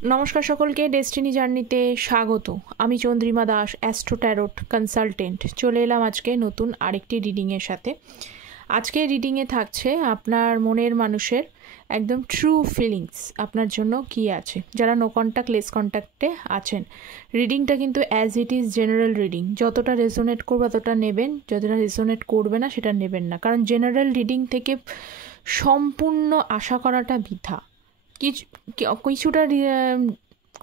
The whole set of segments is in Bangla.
নমস্কার সকলকে, ডেস্টিনি জার্নিতে স্বাগত। আমি Chandrima Das, astro tarot consultant. চলে এলাম আজকে নতুন আরেকটি রিডিংয়ের সাথে। আজকে রিডিংয়ে থাকছে আপনার মনের মানুষের একদম ট্রু ফিলিংস আপনার জন্য কি আছে। যারা নো কন্ট্যাক্ট লেস কন্ট্যাক্টে আছেন, রিডিংটা কিন্তু as it is general reading. যতটা রেজোনেট করবে ততটা নেবেন, যতটা রেজোনেট করবে না সেটা নেবেন না, কারণ জেনারেল রিডিং থেকে সম্পূর্ণ আশা করাটা বৃথা। কিছুটা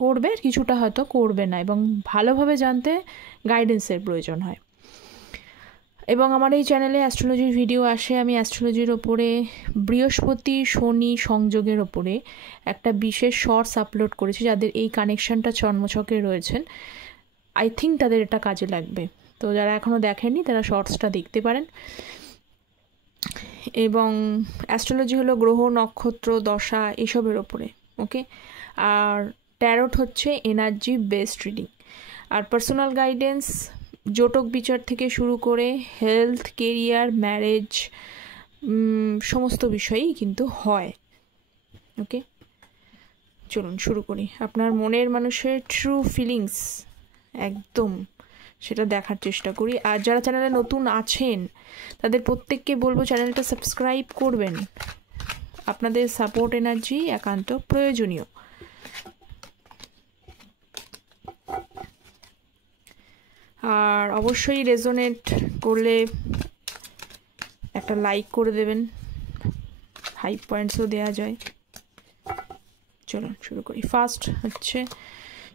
করবে, কিছুটা হয়তো করবে না, এবং ভালোভাবে জানতে গাইডেন্সের প্রয়োজন হয়। এবং আমার এই চ্যানেলে অ্যাস্ট্রোলজির ভিডিও আসে। আমি অ্যাস্ট্রোলজির ওপরে বৃহস্পতি শনি সংযোগের ওপরে একটা বিশেষ শর্টস আপলোড করেছি। যাদের এই কানেকশানটা জন্মছকে রয়েছেন, আই থিঙ্ক তাদের এটা কাজে লাগবে। তো যারা এখনও দেখেননি তারা শর্টসটা দেখতে পারেন। এবং অ্যাস্ট্রোলজি হলো গ্রহ, নক্ষত্র, দশা এসবের ওপরে, ওকে। আর ট্যারোট হচ্ছে এনার্জি বেসড রিডিং। আর পার্সোনাল গাইডেন্স, জটক বিচার থেকে শুরু করে হেলথ, কেরিয়ার, ম্যারেজ সমস্ত বিষয়েই কিন্তু হয়, ওকে। চলুন শুরু করি। আপনার মনের মানুষের ট্রু ফিলিংস একদম সেটা দেখার চেষ্টা করি। আর যারা চ্যানেলে নতুন আছেন তাদের প্রত্যেককে বলবো চ্যানেলটা সাবস্ক্রাইব করবেন। আপনাদের সাপোর্ট এনার্জি একান্ত প্রয়োজনীয়। আর অবশ্যই রেজোনেট করলে একটা লাইক করে দেবেন, হাই পয়েন্টসও দেওয়া যায়। চলুন শুরু করি। ফার্স্ট হচ্ছে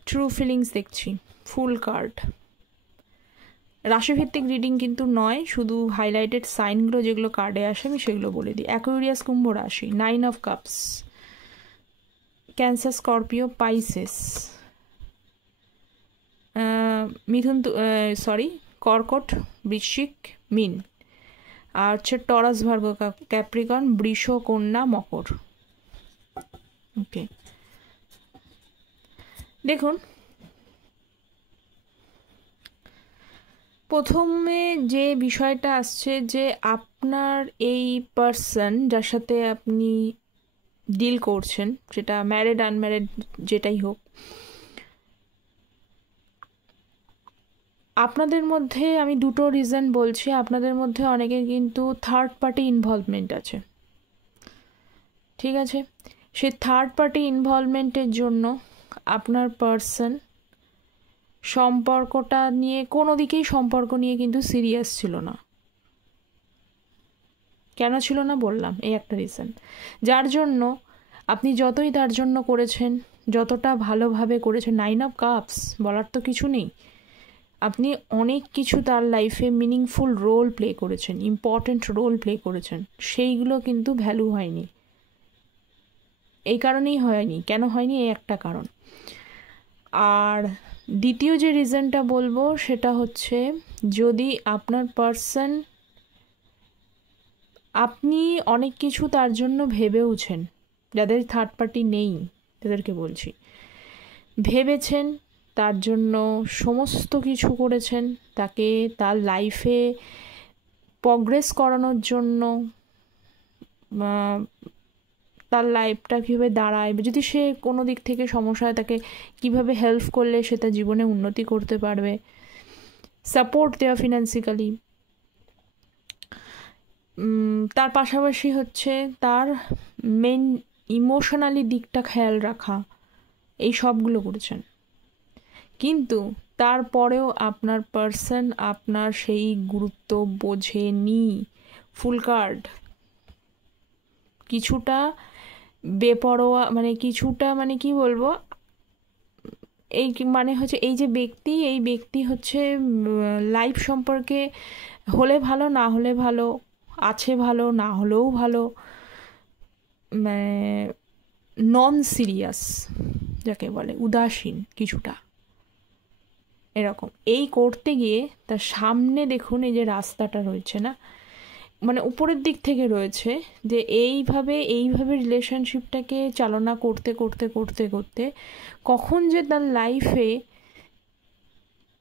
ট্রু ফিলিংস দেখছি, ফুল কার্ড। রাশিভিত্তিক রিডিং কিন্তু নয়, শুধু হাইলাইটেড সাইনগুলো যেগুলো কার্ডে আসে আমি সেগুলো বলে দিই। অ্যাকুয়ারিয়াস কুম্ভ রাশি, 9 of cups. Cancer, Scorpio, Pisces, কর্কট, বৃশ্চিক, মীন। আর হচ্ছে টরাস, ভার্গ, ক্যাপ্রিকন, বৃষ, কন্যা, মকর। ওকে, দেখুন প্রথমে যে বিষয়টা আসছে যে আপনার এই পার্সন যার সাথে আপনি ডিল করছেন, সেটা ম্যারিড আনম্যারিড যেটাই হোক, আপনাদের মধ্যে আমি দুটো রিজন বলছি। আপনাদের মধ্যে অনেকের কিন্তু থার্ড পার্টি ইনভলভমেন্ট আছে, ঠিক আছে। সেই থার্ড পার্টি ইনভলভমেন্টের জন্য আপনার পার্সন সম্পর্কটা নিয়ে কোনো দিকেই সম্পর্ক নিয়ে কিন্তু সিরিয়াস ছিল না। কেন ছিল না বললাম, এই একটা রিজন, যার জন্য আপনি যতই তার জন্য করেছেন, যতটা ভালোভাবে করেছেন, 9 অফ কাপস বলার তো কিছু নেই, আপনি অনেক কিছু তার লাইফে মিনিংফুল রোল প্লে করেছেন, ইম্পর্ট্যান্ট রোল প্লে করেছেন, সেইগুলো কিন্তু ভ্যালু হয়নি। এই কারণেই হয়নি। কেন হয়নি, এই একটা কারণ। আর দ্বিতীয় যে রিজনটা বলবো সেটা হচ্ছে, যদি আপনার পার্সন, আপনি অনেক কিছু তার জন্য ভেবেওছেন, যাদের থার্ড পার্টি নেই তাদেরকে বলছি, ভেবেছেন তার জন্য, সমস্ত কিছু করেছেন, তাকে তার লাইফে প্রগ্রেস করানোর জন্য, তার লাইফটা কীভাবে দাঁড়ায়, যদি সে কোনো দিক থেকে সমস্যা হয় তাকে কীভাবে হেল্প করলে সে তার জীবনে উন্নতি করতে পারবে, সাপোর্ট দেওয়া ফিনান্সিক্যালি। তার পাশাপাশি হচ্ছে তার মেন ইমোশনালি দিকটা খেয়াল রাখা, এই সবগুলো করেছেন। কিন্তু তারপরেও আপনার পার্সন আপনার সেই গুরুত্ব বোঝেনি। ফুল কার্ড, কিছুটা বেপরোয়া, মানে কিছুটা, মানে কি বলবো, এই মানে হচ্ছে এই যে ব্যক্তি, এই ব্যক্তি হচ্ছে লাইফ সম্পর্কে হলে ভালো, না হলে ভালো, আছে ভালো, না হলেও ভালো, মানে নন সিরিয়াস যাকে বলে, উদাসীন কিছুটা এরকম। এই করতে গিয়ে তার সামনে দেখুন এই যে রাস্তাটা রয়েছে না, মানে উপরের দিক থেকে রয়েছে, যে এইভাবে রিলেশনশিপটাকে চালনা করতে করতে করতে করতে কখন যে তার লাইফে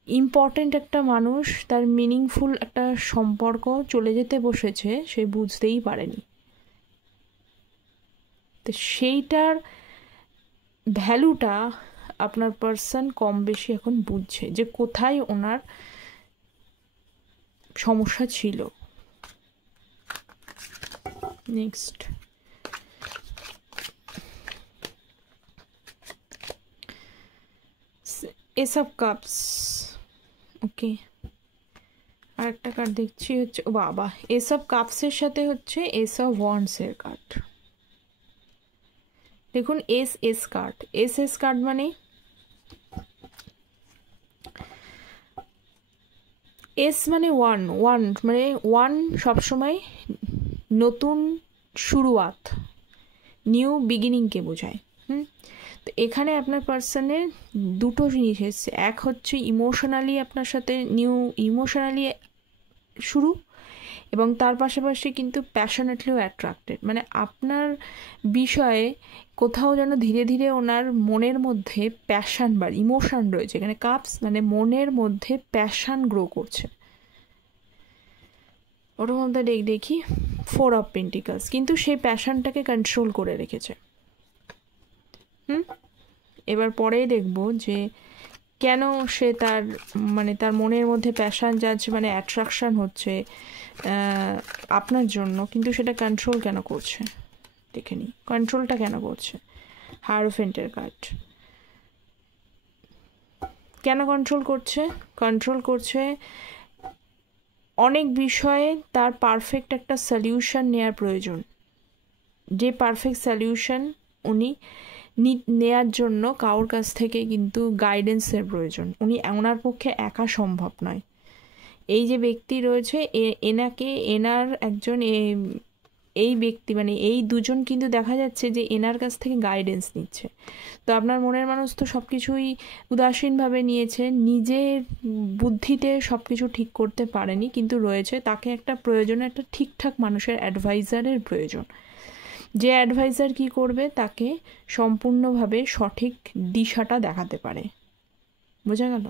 ইম্পর্ট্যান্ট একটা মানুষ, তার মিনিংফুল একটা সম্পর্ক চলে যেতে বসেছে, সে বুঝতেই পারেনি। তো সেইটার ভ্যালুটা আপনার পার্সন কম বেশি এখন বুঝছে, যে কোথায় ওনার সমস্যা ছিল। Next, ace of cups. Okay, আর একটা কার্ড দেখছি হচ্ছে, ও বাবা, এস অফ কাপসের সাথে হচ্ছে এস অফ ওয়ান্ডসের কার্ড। দেখুন, এস কার্ড, এস কার্ড মানে এস মানে ওয়ান, মানে ওয়ান সবসময় নতুন শুরুয়াত, নিউ বিগিনিংকে বোঝায়। তো এখানে আপনার পার্সনের দুটো জিনিস এসছে। এক হচ্ছে ইমোশনালি আপনার সাথে ইমোশনালি শুরু, এবং তার পাশাপাশি কিন্তু প্যাশনেটলিও অ্যাট্রাক্টেড, মানে আপনার বিষয়ে কোথাও যেন ধীরে ধীরে ওনার মনের মধ্যে প্যাশন বা ইমোশন রয়েছে। এখানে কাপস মানে মনের মধ্যে প্যাশন গ্রো করছে। ওটার মধ্যে দেখি 4 অফ পেন্টিকলস, কিন্তু সেই প্যাশনটাকে কন্ট্রোল করে রেখেছে। এবার পরেই দেখব যে কেন সে তার মনের মধ্যে প্যাশন যাচ্ছে, মানে অ্যাট্রাকশান হচ্ছে আপনার জন্য, কিন্তু সেটা কন্ট্রোল কেন করছে। দেখে নিই কন্ট্রোলটা কেন করছে। হায়ারোফেন্টের কার্ড, কেন কন্ট্রোল করছে অনেক বিষয়ে তার পারফেক্ট একটা সলিউশন নেওয়ার প্রয়োজন, যে পারফেক্ট সলিউশন উনি নেয়ার জন্য কারোর কাছ থেকে কিন্তু গাইডেন্সের প্রয়োজন। ওনার পক্ষে একা সম্ভব নয়। এই যে ব্যক্তি রয়েছে এনার একজন এই ব্যক্তি মানে এই দুজন কিন্তু দেখা যাচ্ছে যে এনার কাছ থেকে গাইডেন্স নিচ্ছে। তো আপনার মনের মানুষ তো সব কিছুই উদাসীনভাবে নিয়েছে, নিজের বুদ্ধিতে সব কিছু ঠিক করতে পারেনি, কিন্তু রয়েছে তাকে একটা প্রয়োজনে একটা ঠিকঠাক মানুষের অ্যাডভাইজারের প্রয়োজন, যে অ্যাডভাইজার কি করবে, তাকে সম্পূর্ণভাবে সঠিক দিশাটা দেখাতে পারে। বোঝা গেল?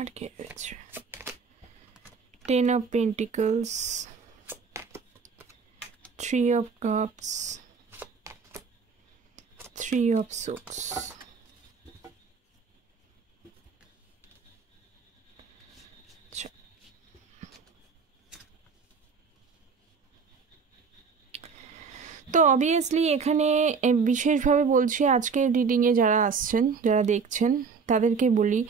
আর কে রয়েছে? 10 of Pentacles, 3 of Cups, 3 of Swords. তো অবভিয়াসলি এখানে বিশেষভাবে বলছি, আজকের রিডিংয়ে যারা আসছেন, যারা দেখছেন, তাদেরকে বলি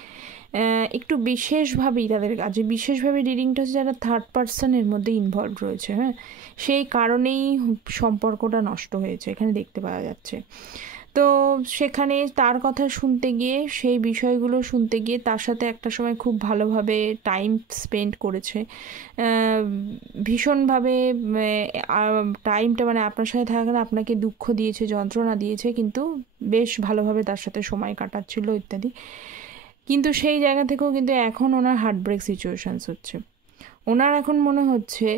একটু বিশেষভাবেই তাদের কাছে বিশেষভাবে রিডিংটা হচ্ছে যারা থার্ড পার্সনের মধ্যে ইনভলভ রয়েছে, হ্যাঁ, সেই কারণেই সম্পর্কটা নষ্ট হয়েছে এখানে দেখতে পাওয়া যাচ্ছে। তো সেখানে তার কথা শুনতে গিয়ে, সেই বিষয়গুলো শুনতে গিয়ে তার সাথে একটা সময় খুব ভালোভাবে টাইম স্পেন্ড করেছে, ভীষণভাবে টাইমটা মানে আপনার সাথে থাকার আপনাকে দুঃখ দিয়েছে, যন্ত্রণা দিয়েছে, কিন্তু বেশ ভালোভাবে তার সাথে সময় কাটাচ্ছিল ইত্যাদি। কিন্তু সেই জায়গা থেকেও কিন্তু এখন ওনার হার্টব্রেক সিচুয়েশানস হচ্ছে। ওনার এখন মনে হচ্ছে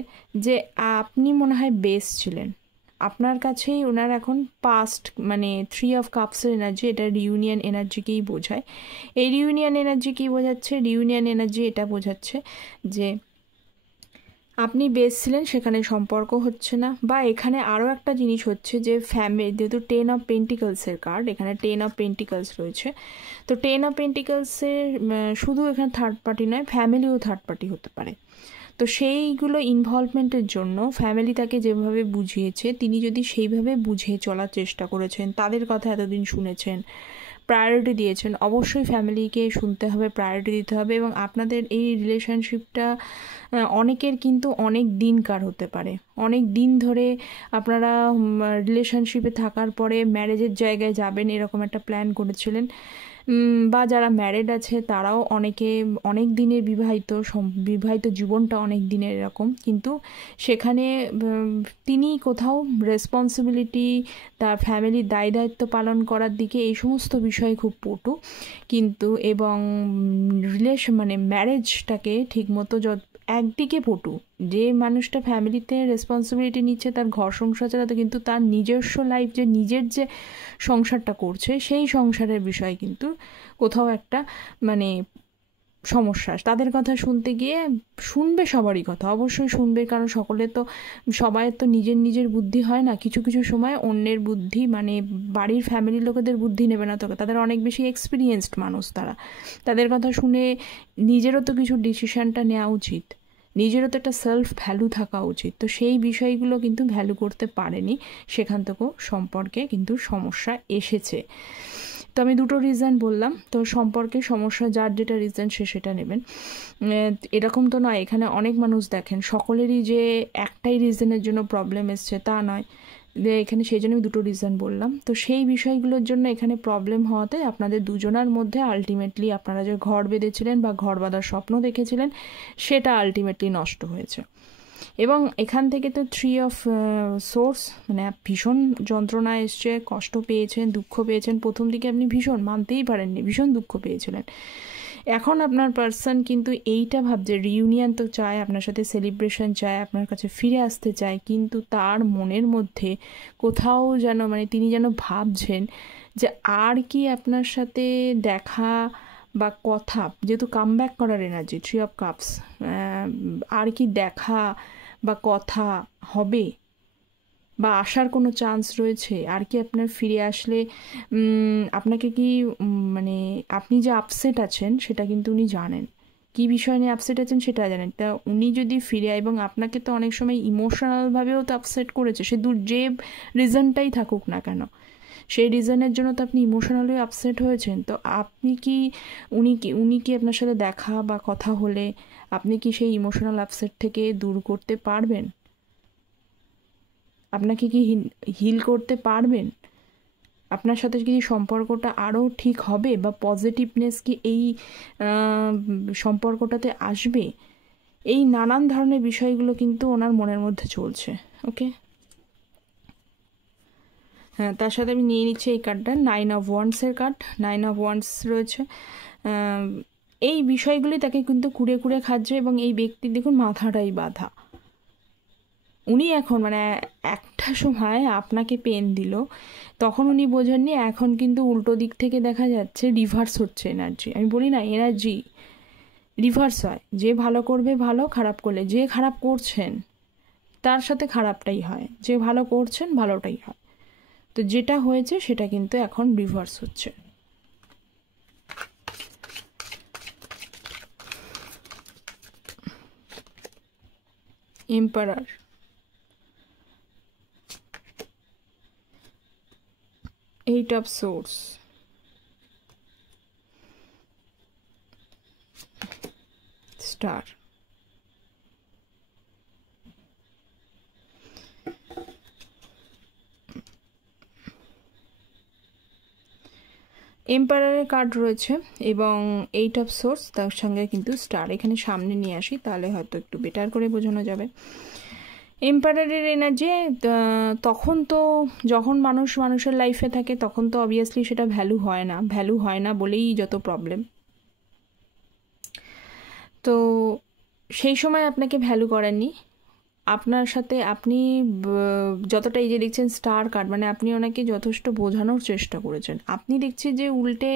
যে আপনি মনে হয় বেস্ট ছিলেন, আপনার কাছেই ওনার এখন পাস্ট মানে 3 অফ কাপসের এনার্জি, এটা রিউনিয়ন এনার্জিকেই বোঝায়। এই রিউনিয়ন এনার্জি কী বোঝাচ্ছে? রিউনিয়ন এনার্জি এটা বোঝাচ্ছে যে আপনি বেস্ট ছিলেন, সেখানে সম্পর্ক হচ্ছে না। বা এখানে আরও একটা জিনিস হচ্ছে যে ফ্যামিলি, যেহেতু 10 অফ পেন্টিকলসের কার্ড, এখানে 10 অফ পেন্টিকলস রয়েছে, তো 10 অফ পেন্টিকলসের শুধু এখানে থার্ড পার্টি নয়, ফ্যামিলিও থার্ড পার্টি হতে পারে। তো সেইগুলো ইনভলভমেন্টের জন্য ফ্যামিলি তাকে যেভাবে বুঝিয়েছে, তিনি যদি সেইভাবে বুঝে চলার চেষ্টা করেছেন, তাদের কথা এতদিন শুনেছেন, প্রায়োরিটি দিয়েছেন, অবশ্যই ফ্যামিলিকে শুনতে হবে, প্রায়োরিটি দিতে হবে। এবং আপনাদের এই রিলেশনশিপটা অনেকের কিন্তু অনেক দিনকার হতে পারে, অনেক দিন ধরে আপনারা রিলেশনশিপে থাকার পরে ম্যারেজের জায়গায় যাবেন এরকম একটা প্ল্যান করেছিলেন। বা যারা ম্যারিড আছে তারাও অনেকে অনেক দিনের বিবাহিত জীবনটা অনেক দিনের এরকম, কিন্তু সেখানে তিনি কোথাও রেসপন্সিবিলিটি, তার ফ্যামিলির দায়িত্ব পালন করার দিকে এই সমস্ত বিষয়ে খুব পটু, কিন্তু এবং মানে ম্যারেজটাকে ঠিকমতো একদিকে পটু, যে মানুষটা ফ্যামিলিতে রেসপন্সিবিলিটি নিচ্ছে তার ঘর সংসার চালাতে, কিন্তু তার নিজস্ব লাইফ, যে নিজের যে সংসারটা করছে সেই সংসারের বিষয়ে কিন্তু কোথাও একটা মানে সমস্যা। তাদের কথা শুনতে গিয়ে শুনবে, সবারই কথা অবশ্যই শুনবে, কারণ সবাই তো নিজের নিজের বুদ্ধি হয় না, কিছু কিছু সময় অন্যের বুদ্ধি মানে বাড়ির ফ্যামিলির লোকেদের বুদ্ধি নেবে না, তো তাদের অনেক বেশি এক্সপিরিয়েন্সড মানুষ, তাদের কথা শুনে নিজেরও তো কিছু ডিসিশানটা নেওয়া উচিত, নিজেরও তো একটা সেলফ ভ্যালু থাকা উচিত। তো সেই বিষয়গুলো কিন্তু ভ্যালু করতে পারেনি, সেখান থেকেও সম্পর্কে কিন্তু সমস্যা এসেছে। তো আমি দুটো রিজন বললাম, তো সম্পর্কে সমস্যা যার যেটা রিজন সে সেটা নেবেন। এরকম তো নয় এখানে অনেক মানুষ দেখেন, সকলেরই যে একটাই রিজনের জন্য প্রবলেম এসছে তা নয়, এখানে সেই জন্য আমি দুটো রিজন বললাম। তো সেই বিষয়গুলোর জন্য এখানে প্রবলেম হওয়াতে আপনাদের দুজনার মধ্যে আলটিমেটলি আপনারা যে ঘর বেঁধেছিলেন বা ঘর বাঁধার স্বপ্ন দেখেছিলেন সেটা আলটিমেটলি নষ্ট হয়েছে। এবং এখান থেকে তো 3 অফ সোর্স, মানে ভীষণ যন্ত্রণা এসছে, কষ্ট পেয়েছেন, দুঃখ পেয়েছেন, প্রথম দিকে আপনি ভীষণ মানতেই পারেননি, ভীষণ দুঃখ পেয়েছিলেন। এখন আপনার পার্সন কিন্তু এইটা ভাবছে, রিইউনিয়ন তো চায়, আপনার সাথে সেলিব্রেশন চায়, আপনার কাছে ফিরে আসতে চায়, কিন্তু তার মনের মধ্যে কোথাও যেন মানে তিনি যেন ভাবছেন যে আর কি আপনার সাথে দেখা বা কথা, যেহেতু কামব্যাক করার এনার্জি 3 অফ কাপস, আর কি দেখা বা কথা হবে বা আসার কোনো চান্স রয়েছে, আর কি আপনার ফিরে আসলে আপনাকে কি মানে আপনি যে আপসেট আছেন সেটা কিন্তু উনি জানেন, কি বিষয় নিয়ে আপসেট আছেন সেটা জানেন। তা উনি যদি ফিরে, এবং আপনাকে তো অনেক সময় ইমোশনালভাবেও তো আপসেট করেছে, সে যে রিজনটাই থাকুক না কেন, সেই রিজনের জন্য তো আপনি ইমোশনালি আপসেট হয়েছেন। তো আপনি কি উনি কি আপনার সাথে দেখা বা কথা হলে আপনি কি সেই ইমোশনাল আপসেট থেকে দূর করতে পারবেন? আপনাকে কি হিল করতে পারবেন? আপনার সাথে কি সম্পর্কটা আরও ঠিক হবে বা পজিটিভনেস কি এই সম্পর্কটাতে আসবে? এই নানান ধরনের বিষয়গুলো কিন্তু ওনার মনের মধ্যে চলছে। ওকে, হ্যাঁ, তার সাথে আমি নিয়ে নিচ্ছি এই কার্ডটা, 9 অফ ওয়ান্ডসের কার্ড। 9 অফ ওয়ান্ডস রয়েছে, এই বিষয়গুলি তাকে কিন্তু কুড়ে কুড়ে খাচ্ছে, এবং এই ব্যক্তির দেখুন মাথাটাই বাঁধা। উনি এখন মানে একটা সময় আপনাকে পেন দিল, তখন উনি বোঝেননি, এখন কিন্তু উল্টো দিক থেকে দেখা যাচ্ছে রিভার্স হচ্ছে এনার্জি। আমি বলি না এনার্জি রিভার্স হয়, যে ভালো করবে ভালো, খারাপ করলে যে খারাপ করছেন তার সাথে খারাপটাই হয়, যে ভালো করছেন ভালোটাই হয়। তো যেটা হয়েছে সেটা কিন্তু এখন রিভার্স হচ্ছে। এম্পারার, 8 অফ সোর্স, স্টার, এম্পায়ারের কার্ড রয়েছে এবং 8 অফ সোর্স, তার সঙ্গে কিন্তু স্টার। এখানে সামনে নিয়ে আসি তাহলে হয়তো একটু বেটার করে বোঝানো যাবে। এম্পায়ারের এনার্জি, তখন তো যখন মানুষের লাইফে থাকে তখন তো অবভিয়াসলি সেটা ভ্যালু হয় না বলেই যত প্রবলেম। তো সেই সময় আপনাকে ভ্যালু করেননি, আপনার সাথে আপনি যতটা, এই যে দেখছেন স্টার কার্ড, মানে আপনি ওনাকে যথেষ্ট বোঝানোর চেষ্টা করেছেন, আপনি দেখছি যে উল্টে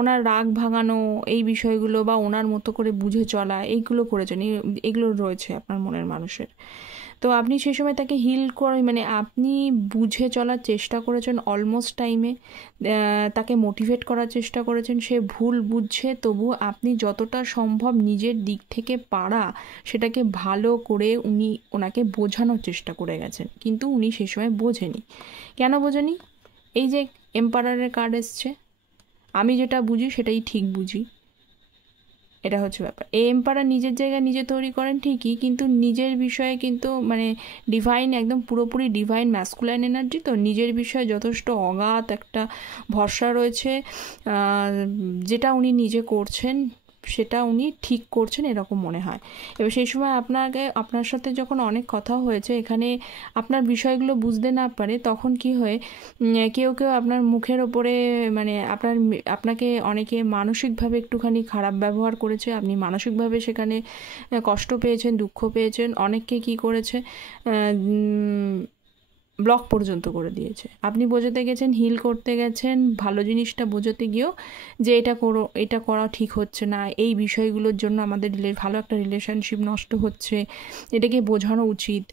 ওনার রাগ ভাঙানো এই বিষয়গুলো বা ওনার মতো করে বুঝে চলা এইগুলো করেছেন, এগুলো রয়েছে আপনার মনের মানুষের। তো আপনি সেই সময় তাকে হিল করে, মানে আপনি বুঝে চলার চেষ্টা করেছেন অলমোস্ট টাইমে, তাকে মোটিভেট করার চেষ্টা করেছেন, সে ভুল বুঝছে, তবু আপনি যতটা সম্ভব নিজের দিক থেকে পারা সেটাকে ভালো করে ওনাকে বোঝানোর চেষ্টা করে গেছেন, কিন্তু উনি সেই সময় বোঝেনি। কেন বোঝেনি? এই যে এম্পায়ারের কার্ড এসছে, আমি যেটা বুঝি সেটাই ঠিক বুঝি, এটা হচ্ছে ব্যাপার। এই এম্পায়ার নিজের জায়গায় নিজে তৈরি করেন ঠিকই, কিন্তু নিজের বিষয়ে কিন্তু মানে ডিভাইন, একদম পুরোপুরি ডিভাইন ম্যাসকুলাইন এনার্জি, তো নিজের বিষয়ে যথেষ্ট অগাধ একটা ভরসা রয়েছে, যেটা উনি নিজে করছেন সেটা উনি ঠিক করছেন এরকম মনে হয়। এবার সেই সময় আপনার সাথে যখন অনেক কথা হয়েছে, এখানে আপনার বিষয়গুলো বুঝতে না পারে, তখন কি হয়, কেউ আপনার মুখের ওপরে মানে আপনাকে অনেকে মানসিকভাবে একটুখানি খারাপ ব্যবহার করেছে, আপনি মানসিকভাবে সেখানে কষ্ট পেয়েছেন, দুঃখ পেয়েছেন। অনেককে কি করেছে, ব্লক পর্যন্ত করে দিয়েছে। আপনি বোঝাতে গেছেন, হিল করতে গেছেন, ভালো জিনিসটা বোঝাতে গিয়েও যে এটা করো, এটা করা ঠিক হচ্ছে না, এই বিষয়গুলোর জন্য আমাদের ভালো একটা রিলেশনশিপ নষ্ট হচ্ছে, এটাকে বোঝানো উচিত।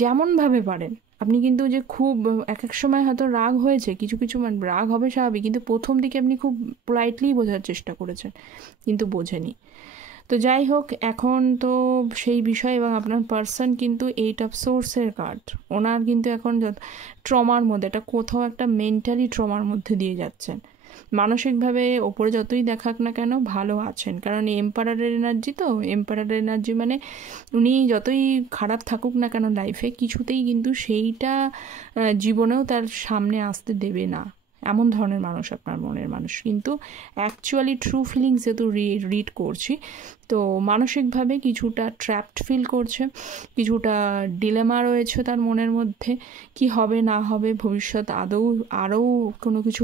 যেমনভাবে পারেন আপনি কিন্তু যে খুব এক এক সময় হয়তো রাগ হয়েছে, কিছু কিছু রাগ হবে স্বাভাবিক, কিন্তু প্রথম দিকে আপনি খুব পোলাইটলি বোঝার চেষ্টা করেছেন, কিন্তু বোঝেনি। তো যাই হোক, এখন তো সেই বিষয়, এবং আপনার পার্সন কিন্তু 8 অফ সোর্সের কার্ড, ওনার কিন্তু এখন ট্রমার মধ্যে, এটা কোথাও একটা মেন্টালি ট্রমার মধ্যে দিয়ে যাচ্ছেন। মানসিকভাবে ওপরে যতই দেখাক না কেন ভালো আছেন, কারণ এম্পারারের এনার্জি, তো এম্পারারের এনার্জি মানে উনি যতই খারাপ থাকুক না কেন লাইফে, কিছুতেই কিন্তু সেইটা জীবনেও তার সামনে আসতে দেবে না, এমন ধরনের মানুষ আপনার মনের মানুষ। কিন্তু অ্যাকচুয়ালি ট্রু ফিলিংস যেহেতু রিড করছি, তো মানসিকভাবে কিছুটা ট্র্যাপড ফিল করছে, কিছুটা ডিলেমা রয়েছে তার মনের মধ্যে, কি হবে না হবে, ভবিষ্যৎ আরও কোনো কিছু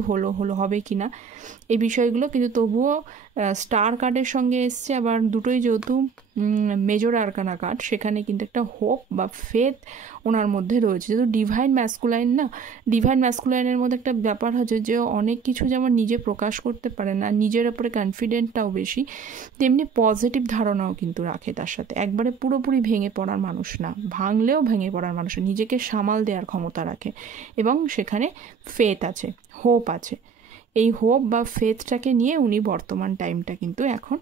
হবে কি না, এই বিষয়গুলো। কিন্তু তবুও স্টার কার্ডের সঙ্গে এসছে, আবার দুটোই যেহেতু মেজর আরকানা কার্ড, সেখানে কিন্তু একটা হোপ বা ফেথ ওনার মধ্যে রয়েছে। যেহেতু ডিভাইন ম্যাসকুলাইন না, ডিভাইন ম্যাসকুলাইনের মধ্যে একটা ব্যাপার হচ্ছে যে অনেক কিছু যেমন নিজে প্রকাশ করতে পারে না, নিজের ওপরে কনফিডেন্টটাও বেশি, তেমনি পজিটিভ ধারণাও কিন্তু রাখে তার সাথে। একবারে পুরোপুরি ভেঙে পড়ার মানুষ না, ভাঙলেও ভেঙে পড়ার মানুষ, নিজেকে সামাল দেওয়ার ক্ষমতা রাখে, এবং সেখানে ফেথ আছে, হোপ আছে। এই হোপ বা ফেথটাকে নিয়ে উনি বর্তমান টাইমটা কিন্তু এখন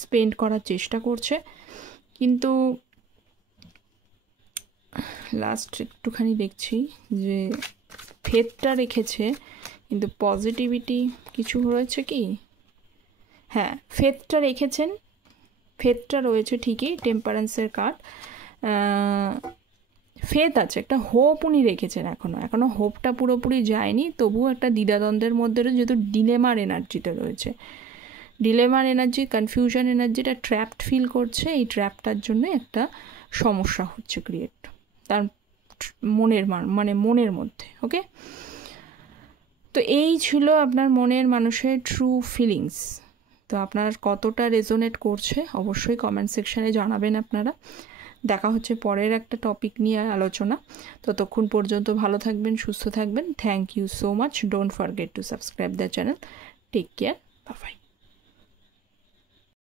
স্পেন্ড করার চেষ্টা করছে। কিন্তু লাস্ট একটুখানি দেখছি যে ফেথটা রেখেছে, কিন্তু পজিটিভিটি কিছু রয়েছে কি? হ্যাঁ, ফেথটা রেখেছেন, ফেথটা রয়েছে ঠিকই, টেম্পারেন্সের কার্ড, ফেথ আছে, একটা হোপ উনি রেখেছেন, এখনো হোপটা পুরোপুরি যায়নি, তবুও একটা দ্বিধাদ্বন্দ্বের মধ্যে রয়েছে, যেহেতু ডিলেমার এনার্জিতে রয়েছে, ডিলেমার এনার্জি, কনফিউশন এনার্জিটা ট্র্যাপড ফিল করছে। এই ট্র্যাপটার জন্য একটা সমস্যা হচ্ছে ক্রিয়েট তার মনের মধ্যে। ওকে, তো এই ছিল আপনার মনের মানুষের ট্রু ফিলিংস। তো আপনার কতটা রেজোনেট করছে অবশ্যই কমেন্ট সেকশানে জানাবেন আপনারা। দেখা হচ্ছে পরের একটা টপিক নিয়ে আলোচনা। ততক্ষণ পর্যন্ত ভালো থাকবেন, সুস্থ থাকবেন। Thank you so much. Don't forget to subscribe the channel. Take care, bye by.